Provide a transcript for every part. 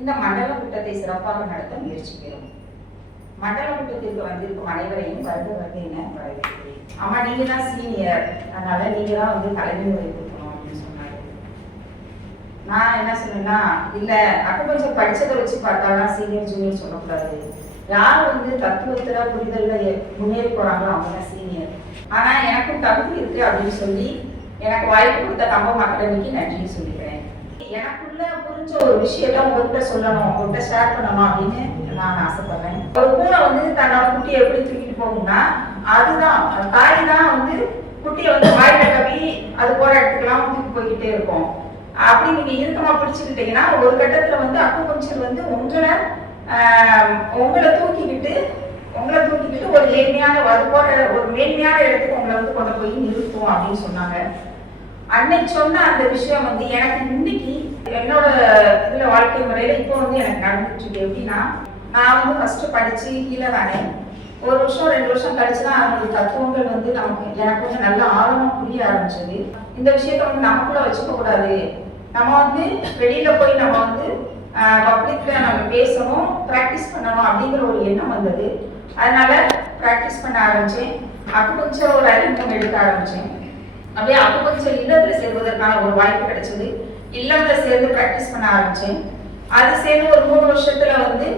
இந்த மண்டல கூட்டத்தை சிறப்பாக நடத்த முயற்சிக்கிறோம். மண்டல கூட்டத்திற்கு வந்திருக்கும் அனைவரையும் வருக வருக வரவேற்கிறேன். ஆமா நீங்க தான் சீனியர் அதனால நீங்க தான் வந்து தலைமை உரை கொடுக்கணும் அப்படின்னு சொன்னாரு. நான் என்ன சொன்னேன்னா இல்ல அப்ப கொஞ்சம் படிச்சதை வச்சு பார்த்தாலாம் சீனியர் ஜூனியர் சொல்லக்கூடாது. யார் வந்து தத்துவத்துல புரிதல்ல முன்னேறி போறாங்களோ அவங்க தான் சீனியர் ஆனா எனக்கும் தகுதி இருக்கு அப்படின்னு சொல்லி எனக்கு வாய்ப்பு கொடுத்த கம்பம் அகாடமிக்கு நன்றி சொல்லிக்கிறேன். எனக்குள்ள புரிஞ்ச ஒரு விஷயத்த உங்ககிட்ட சொல்லணும் உங்ககிட்ட ஷேர் பண்ணணும் அப்படின்னு நான் ஆசைப்படுறேன். ஒரு பூனை வந்து தன்னோட குட்டியை எப்படி தூக்கிட்டு போகும்னா அதுதான் தாய் தான் வந்து குட்டியை வந்து வாயில கவி அது போற இடத்துக்குலாம் தூக்கி போய்கிட்டே இருக்கும். அப்படி நீங்க இறுக்கமா பிடிச்சுக்கிட்டீங்கன்னா ஒரு கட்டத்துல வந்து அக்குபஞ்சர் வந்து உங்களை உங்களை தூக்கிக்கிட்டு உங்களை தூக்கிக்கிட்டு ஒரு நேர்மையான அது போற ஒரு மேன்மையான இடத்துக்கு உங்களை வந்து கொண்டு போய் நிறுத்தும் அப்படின்னு சொன்னாங்க. அன்னைக்கு சொன்ன அந்த விஷயம் வந்து எனக்கு இன்னைக்கு என்னோட இதுல வாழ்க்கை முறையில இப்போ வந்து எனக்கு நடந்துட்டு இருக்கு எப்படின்னா நான் வந்து ஃபர்ஸ்ட் படிச்சு ஹீலர் ஆனேன் ஒரு வருஷம் ரெண்டு வருஷம் கழிச்சு தான் தத்துவங்கள் வந்து நமக்கு எனக்கு வந்து நல்ல ஆழமா புரிய ஆரம்பிச்சது. இந்த விஷயத்த வந்து நமக்குள்ள வச்சுக்க கூடாது. நம்ம வந்து வெளியில போய் நம்ம வந்து பப்ளிக்ல நம்ம பேசணும் ப்ராக்டிஸ் பண்ணணும் அப்படிங்கிற ஒரு எண்ணம் வந்தது. அதனால ப்ராக்டிஸ் பண்ண ஆரம்பிச்சேன். அப்போ கொஞ்சம் ஒரு அறிமுகம் எடுக்க ஆரம்பிச்சேன். அப்படியே அப்போ கொஞ்சம் இல்லத்துல சேர்வதற்கான ஒரு வாய்ப்பு கிடைச்சது. இல்லத்துல சேர்ந்து ப்ராக்டிஸ் பண்ண ஆரம்பிச்சேன். அது சேர்ந்து ஒரு மூணு வருஷத்துல வந்து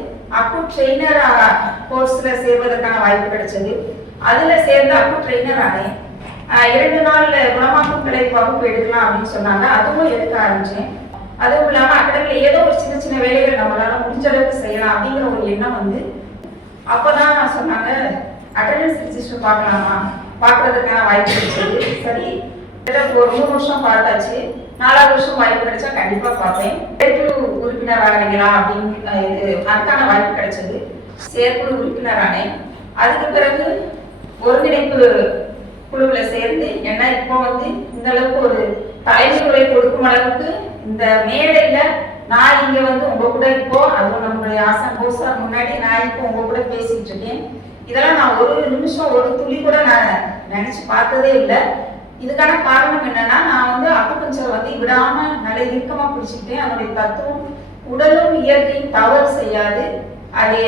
அப்பு ட்ரெயினர் கோர்ஸ்ல சேர்வதற்கான வாய்ப்பு கிடைச்சது. அதுல சேர்ந்து அப்பு ட்ரெயினர் ஆனேன். இரண்டு நாள் குணமாக்கும் கலை வகுப்பு எடுக்கலாம் அப்படின்னு சொன்னாங்க. அதுவும் எடுக்க ஆரம்பிச்சேன். அதுவும் இல்லாம அகாடமில ஏதோ ஒரு சின்ன சின்ன வேலைகள் நம்மளால முடிஞ்ச அளவுக்கு செய்யலாம் அப்படிங்கிற ஒரு எண்ணம் வந்து அப்பதான் நான் சொன்னாங்க. அட்டண்டன்ஸ் ரிஜிஸ்டர் பார்க்கலாமா? பார்க்கறதுக்கான வாய்ப்பு கிடைச்சது. சரி ஒரு மூணு வருஷம் பார்த்தாச்சு. நாலாவது வருஷம் வாய்ப்பு கிடைச்சா கண்டிப்பா பார்ப்பேன். செயற்குழு உறுப்பினர் ஆகிறீங்களா அப்படின்னு இது அதுக்கான வாய்ப்பு கிடைச்சது. செயற்குழு உறுப்பினர் ஆனேன். அதுக்கு பிறகு ஒருங்கிணைப்பு குழுவில் சேர்ந்து ஏன்னா இப்போ வந்து இந்த அளவுக்கு ஒரு தலைமுறை கொடுக்கும் அளவுக்கு இந்த மேடையில நான் இங்க வந்து உங்க கூட இப்போ அதுவும் நம்மளுடைய ஆசன் போசா முன்னாடி நான் இப்போ உங்க கூட பேசிட்டு இருக்கேன். இதெல்லாம் நான் ஒரு நிமிஷம் ஒரு துளி கூட நான் நினைச்சு பார்த்ததே இல்லை. இதுக்கான காரணம் என்னன்னா நான் வந்து அக்குபஞ்சர் வந்து விடாம நல்ல இறுக்கமா பிடிச்சிக்கிட்டேன் அதனுடைய தத்துவம் உடலும் இயற்கையும் தவறு செய்யாது. அது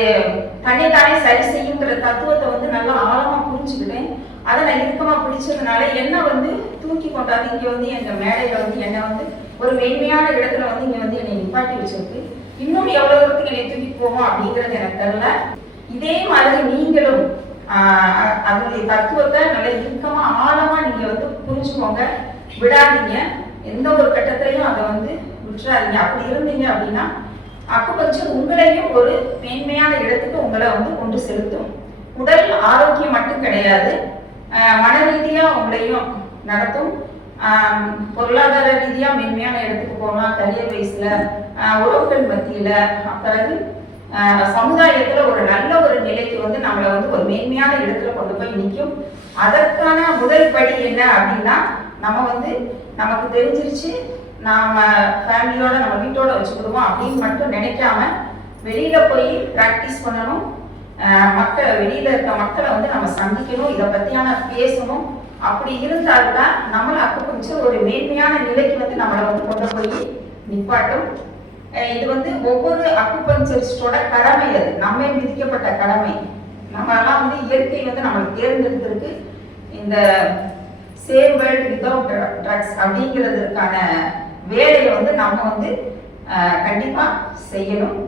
தன்னை தானே சரி செய்யுங்கிற தத்துவத்தை வந்து நல்லா ஆழமா புரிஞ்சுக்கிட்டேன். அதை நான் இறுக்கமா பிடிச்சதுனால என்ன வந்து தூக்கி கொண்டாந்து இங்க வந்து எங்க மேடையில வந்து என்ன வந்து ஒரு மென்மையான இடத்துல வந்து இங்க வந்து என்னை நிப்பாட்டி வச்சிருக்கு. இன்னும் எவ்வளவு தூரத்துக்கு என்னை தூக்கி போகும் அப்படிங்கிறது எனக்கு தெரியல. இதே மாதிரி நீங்களும் அதனுடைய தத்துவத்தை நல்ல இறுக்கமா ஆழமா நீங்க வந்து புரிஞ்சுக்கோங்க. விடாதீங்க. எந்த ஒரு கட்டத்திலையும் அதை வந்து விட்டுறாதீங்க. அப்படி இருந்தீங்க அப்படின்னா அக்குபஞ்சர் உங்களையும் ஒரு மேன்மையான இடத்துக்கு உங்களை வந்து கொண்டு செலுத்தும். உடல் ஆரோக்கியம் மட்டும் கிடையாது. மன ரீதியா உங்களையும் நடத்தும். பொருளாதார ரீதியா மேன்மையான இடத்துக்கு போகலாம். கரியர் வயசுல உறவுகள் மத்தியில பிறகு சமுதாயத்துல ஒரு நல்ல ஒரு நிலைக்கு வந்து நம்மளை வந்து ஒரு மேன்மையான இடத்துல கொண்டு போய் நிற்கும் அதற்கான முதல் படி என்ன அப்படின்னா நம்ம வந்து நமக்கு தெரிஞ்சிருச்சு நாம ஃபேமிலியோட நம்ம வீட்டோட வச்சுக்கிடுவோம் அப்படின்னு மட்டும் நினைக்காம வெளியில போய் ப்ராக்டிஸ் பண்ணணும். மக்களை வெளியில இருக்க மக்களை வந்து நம்ம சந்திக்கணும் இதை பத்தியான பேசணும். அப்படி இருந்தால்தான் நம்மளை அக்கு கொஞ்சம் ஒரு மேன்மையான நிலைக்கு வந்து நம்மளை வந்து கொண்டு போய் நிப்பாட்டும். இது வந்து ஒவ்வொரு அக்குபஞ்சரிஸ்டோட கடமை அது. நம்ம விதிக்கப்பட்ட கடமை. நம்மளாம் வந்து இயற்கை வந்து நம்மளுக்கு தேர்ந்தெடுத்திருக்கு இந்த சேவ் வேர்ல்ட் வித்தவுட் ட்ரக்ஸ் அப்படிங்கிறதுக்கான வேலையை வந்து நம்ம வந்து கண்டிப்பாக செய்யணும்.